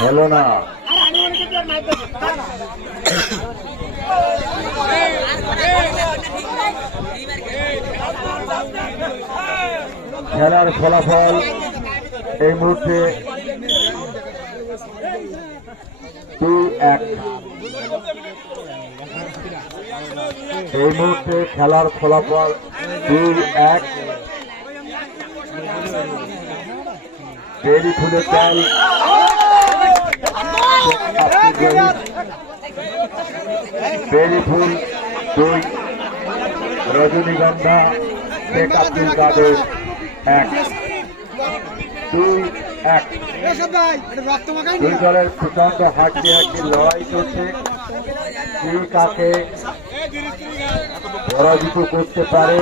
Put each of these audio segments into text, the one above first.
হলো না। খেলার ফলাফল এই মুহূর্তে দুই এক। এই মুহূর্তে খেলার ফলাফল দুই এক। বেরি ফুলের চাল বেরি ফুল দুই, রজনীগন্ধা শেখ আব্দুল কাদের এক। দুই এক। দুই দলের প্রচণ্ড হাড্ডি হাড্ডি লড়াই চলছে কে কাকে পরাজিত করতে পারে,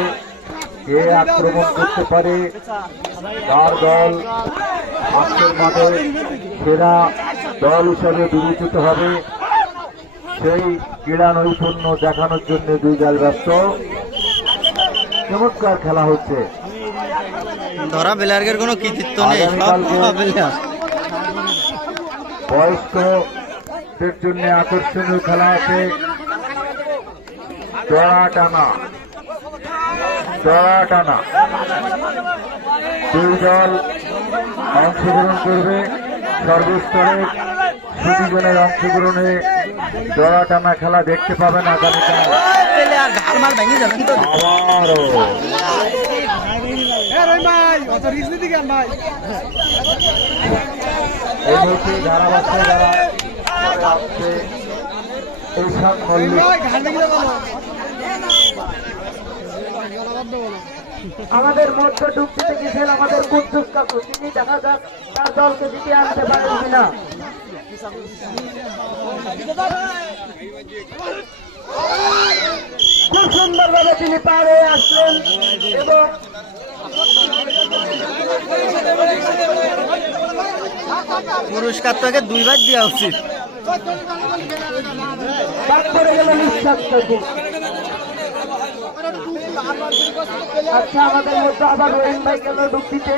কে আক্রমণ করতে পারে কার দল আজকের মাঠে সেরা দল হিসাবে বিবেচিত হবে। সেই ক্রীড়া নৈপুণ্য দেখানোর জন্য দুই দল ব্যস্ত। চমৎকার খেলা হচ্ছে। ধরা বেলার্গের কোনো কৃতিত্ব নেই বয়স্কদের জন্য আকর্ষণীয় খেলা আছে। জড়া টানা। জড়া টানা। দুই দল অংশগ্রহণ করবে সর্বস্তরের। সুদীজনের অংশগ্রহণে জড়া টানা খেলা দেখতে পাবেন আগামীকাল আবারও। এই মুহূর্তে যারা বাচ্চা যারা আসছে ঈশান মল্লিক আমাদের মধ্য ডুবতে গেছেন আমাদের কুদ্দুস কাকু তিনি দেখা যাক তার দলকে জিতে আনতে পারেন কিনা। খুব সুন্দরভাবে তিনি পার হয়ে আসলেন এবং পুরস্কার তোকে দুইবার দেওয়া উচিত। আচ্ছা আমাদের মধ্যে আবার রহিম ভাই গেল দিতে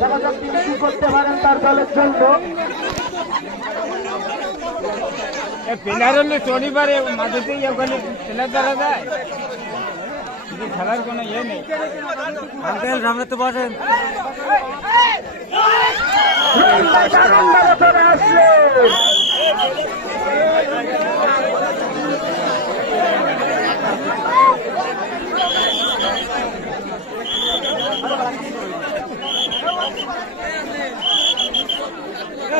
দেখা যাক তিনি কি করতে পারেন তার দলের জন্য প্লেয়ার হলে শনিবারে মাঝেতেই ওখানে পিলার দ্বারা যায় কিন্তু খেলার কোনো ইয়ে নেই আঙ্কেল সামনে তো বসেন রহিম ভাই বারান্দায় চলে আসলেন ভাই আবারও যাচ্ছেন আমাদের মধ্যে ডুবটার জন্য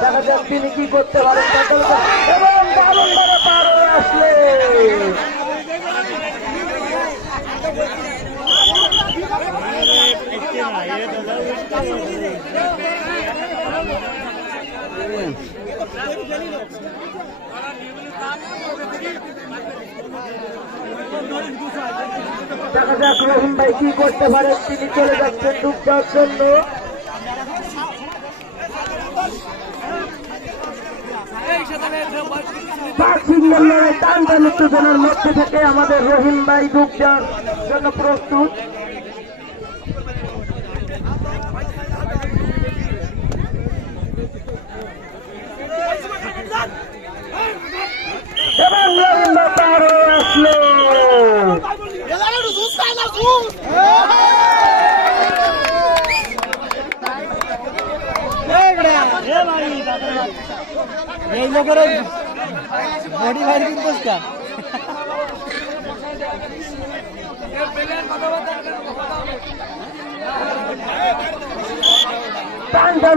দেখা যাক তিনি কি করতে পারেন। এবং বারংবারে পার হয়ে দেখা যাক রহিম ভাই কি করতে পারেন তিনি চলে যাচ্ছেন ডুব জন্য টান টান উত্তেজনার মধ্যে থেকে আমাদের রহিম ভাই ডুব দেওয়ার জন্য প্রস্তুত এবং রহিম ভাই পার হয়ে আসলো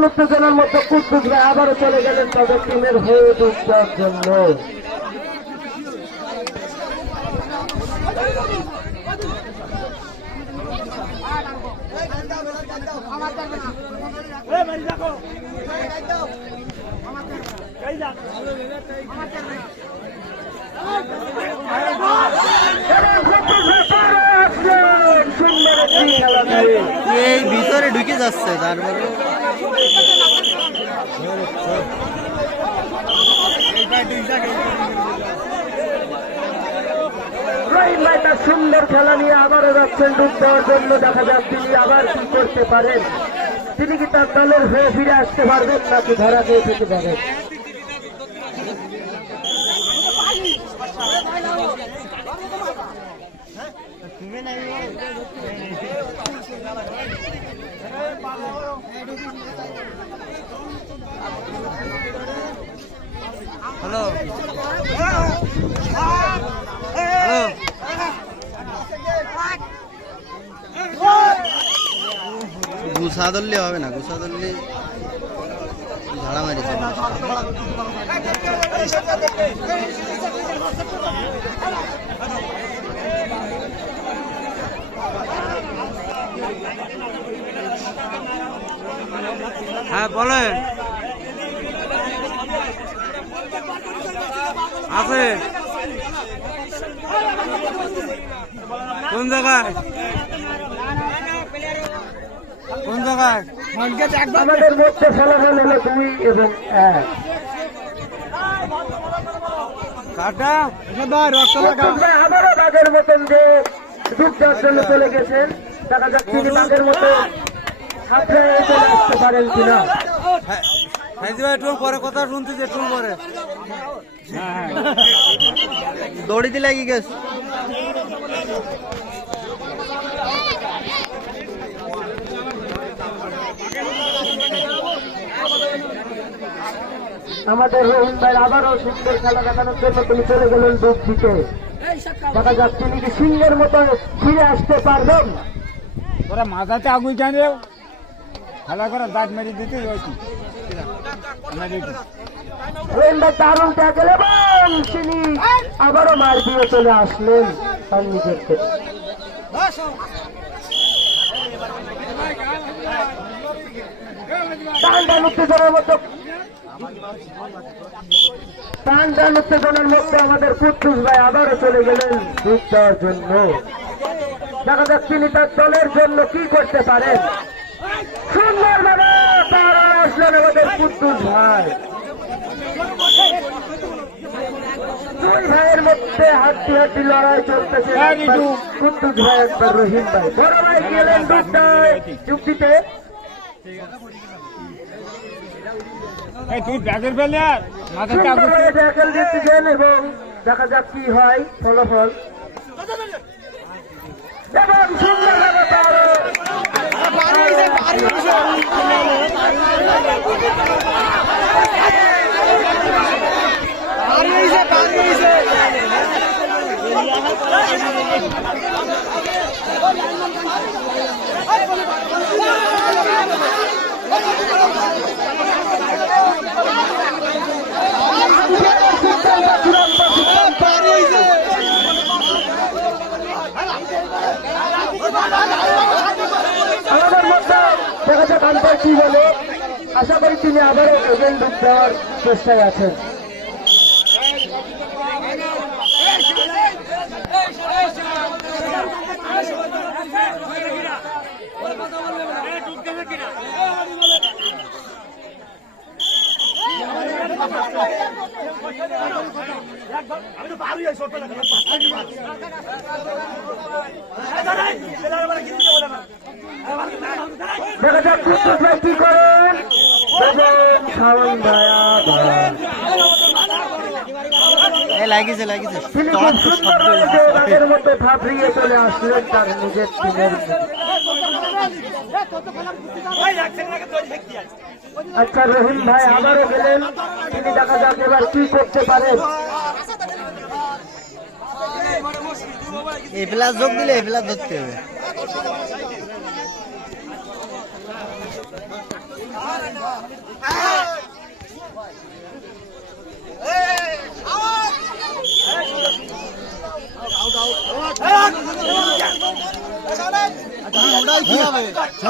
উত্তেজনার মধ্যে ভাই আবারও চলে গেলেন তাদের টিমের হয়ে ডুব জন্য এবং কুদ্দুস ভাই পার হয়ে আসলেন সুন্দর একটি খেলা দিয়ে এই ভিতরে ঢুকে যাচ্ছে তারপরে। সুন্দর খেলা নিয়ে আবারও যাচ্ছেন ডুব দেওয়ার জন্য দেখা যাক তিনি আবার কি করতে পারেন। তিনি কি তার দলের হয়ে ফিরে আসতে পারবেন নাকি ধরা দিয়ে থেকে যাবেন হ্যালো হ্যালো গুছা ধরলে হবে না গুছা ধরলে ঝাড়া মারিছে হ্যাঁ বলেন। আছে। কোন জায়গায়? কোন জায়গায়? আমাদের মধ্যে ফলাফল হলো দুই এবং এক। কাটা? আবারও বাঘের মতন যে ডুব দেওয়ার জন্য চলে গেছেন দেখা যাক তিনি বাঘের মতো সাথে চলে আসতে পারেন কিনা। একটু পরে কথা শুনতেছি একটু পরে। দড়ি দিলে কি গেছ। আমাদের রহিম ভাই আবারও সুন্দর খেলা দেখানোর জন্য তিনি চলে গেলেন ডুব দিতে দেখা যাক তিনি কি সিংহের মতো ফিরে আসতে পারবেন। ওরা মাথাতে আগুই কেন রে। খেলা করে দাঁত মেরে দিতে রয়েছি রহিম ভাই দারুণ ট্যাকেল এবং তিনি আবারও মার দিয়ে চলে আসলেন তার নিজের ক্ষেত্রে। টান টান উত্তেজনার মধ্যে আমাদের কুদ্দুস ভাই আবারও চলে গেলেন দেওয়ার জন্য। দেখা যাক তিনি তার দলের জন্য কি করতে পারেন। সুন্দরভাবে তারা আসলেন আমাদের কুদ্দুস ভাই। দুই ভাইয়ের মধ্যে হাড্ডি হাড্ডি লড়াই চলতেছে। একবার কুদ্দুস ভাই একবার রহিম ভাই। বড় ভাই গেলেন দুধটায় চুক্তিতে ব্যাগের ফেলে আর। এবং দেখা যাক কি হয় ফলাফল। এবং তারও আমাদের মধ্যে দেখা যাক আনসার কি বলে আশা করি তিনি আবারও এজেন্ট দেওয়ার চেষ্টায় আছেন। দেখা যাক করেন শাওন ধরেন। লাগিছে লাগিছে। তিনি খুব ফাফড়িয়ে চলে আসলেন তার নিজের টিমের আচ্ছা রহিম ভাই আবারও গেলেন। তিনি দেখা যাক এবার কি করতে পারেন। প্লাস যোগ দিলে প্লাস ধরতে হবে।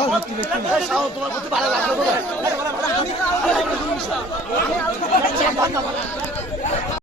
তোমার করতে ভালো লাগবে।